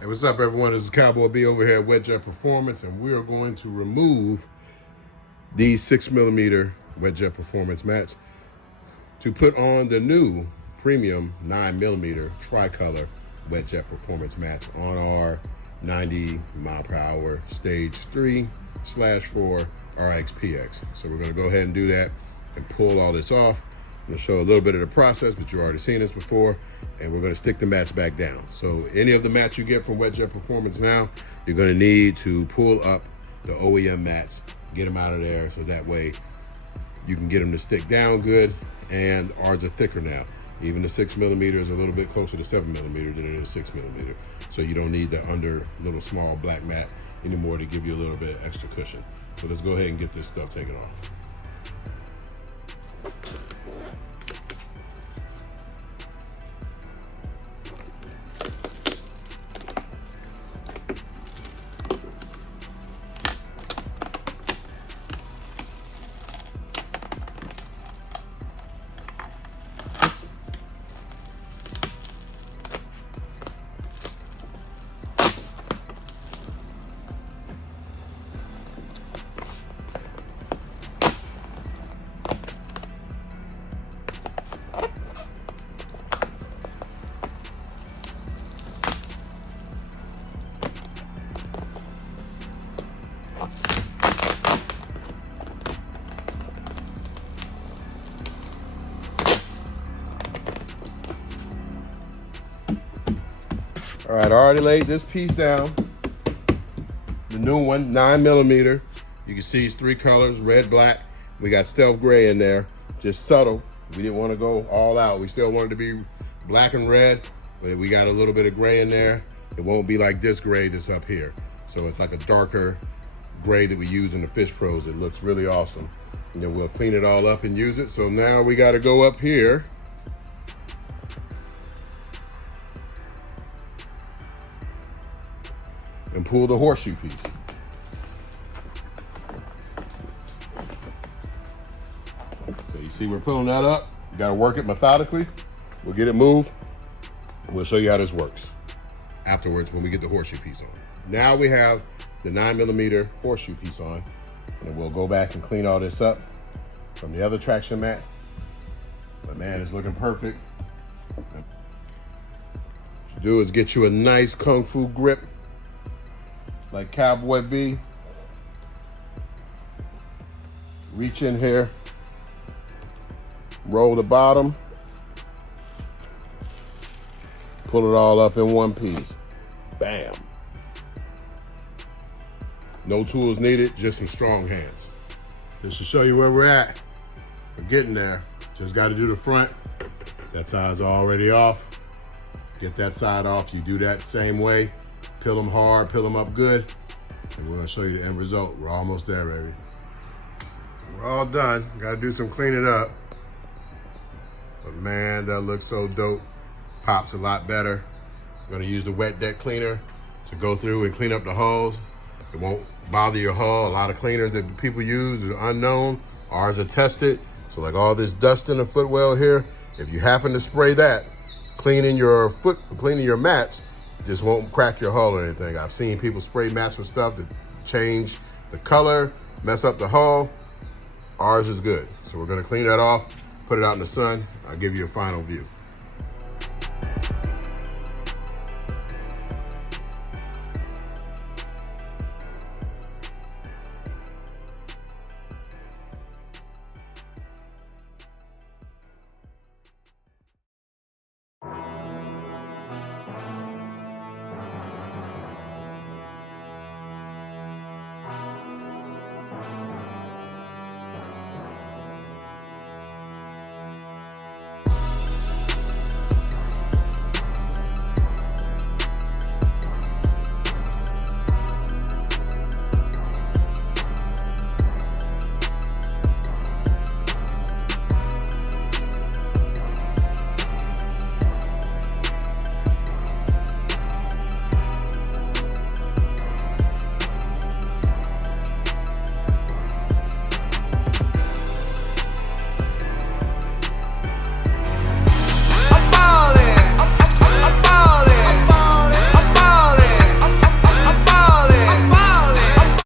Hey, what's up, everyone? This is Cowboy B over here at Wetjet Performance, and we are going to remove these 6mm Wetjet Performance mats to put on the new premium 9mm tricolor Wetjet Performance mats on our 90 mph stage 3/4 RXPX. So we're going to go ahead and do that and pull all this off. I'm going to show a little bit of the process, but you've already seen this before, and we're going to stick the mats back down. So any of the mats you get from Wetjet Performance now, you're going to need to pull up the OEM mats, get them out of there, so that way you can get them to stick down good. And ours are thicker now. Even the 6mm is a little bit closer to 7mm than it is 6mm. So you don't need the under little small black mat anymore to give you a little bit of extra cushion. So let's go ahead and get this stuff taken off. All right, I already laid this piece down. The new one, 9mm. You can see it's 3 colors, red, black. We got stealth gray in there, just subtle. We didn't want to go all out. We still wanted to be black and red, but we got a little bit of gray in there. It won't be like this gray that's up here. So it's like a darker gray that we use in the Fish Pros. It looks really awesome. And then we'll clean it all up and use it. So now we got to go up here and pull the horseshoe piece. So you see we're pulling that up. You gotta work it methodically. We'll get it moved. We'll show you how this works afterwards when we get the horseshoe piece on. Now we have the 9mm horseshoe piece on, and then we'll go back and clean all this up from the other traction mat. But man, it's looking perfect. What you do is get you a nice Kung Fu grip like Cowboy B. Reach in here, roll the bottom, pull it all up in one piece. Bam. No tools needed, just some strong hands. Just to show you where we're at. We're getting there. Just got to do the front. That side's already off. Get that side off. You do that same way. Peel them hard, peel them up good, and we're gonna show you the end result. We're almost there, baby. We're all done. Gotta do some cleaning up. But man, that looks so dope. Pops a lot better. I'm gonna use the wet deck cleaner to go through and clean up the hulls. It won't bother your hull. A lot of cleaners that people use is unknown. Ours are tested. So like all this dust in the footwell here, if you happen to spray that, cleaning your mats, just won't crack your hull or anything. I've seen people spray mats with stuff that change the color, mess up the hull. Ours is good. So we're gonna clean that off, put it out in the sun. I'll give you a final view.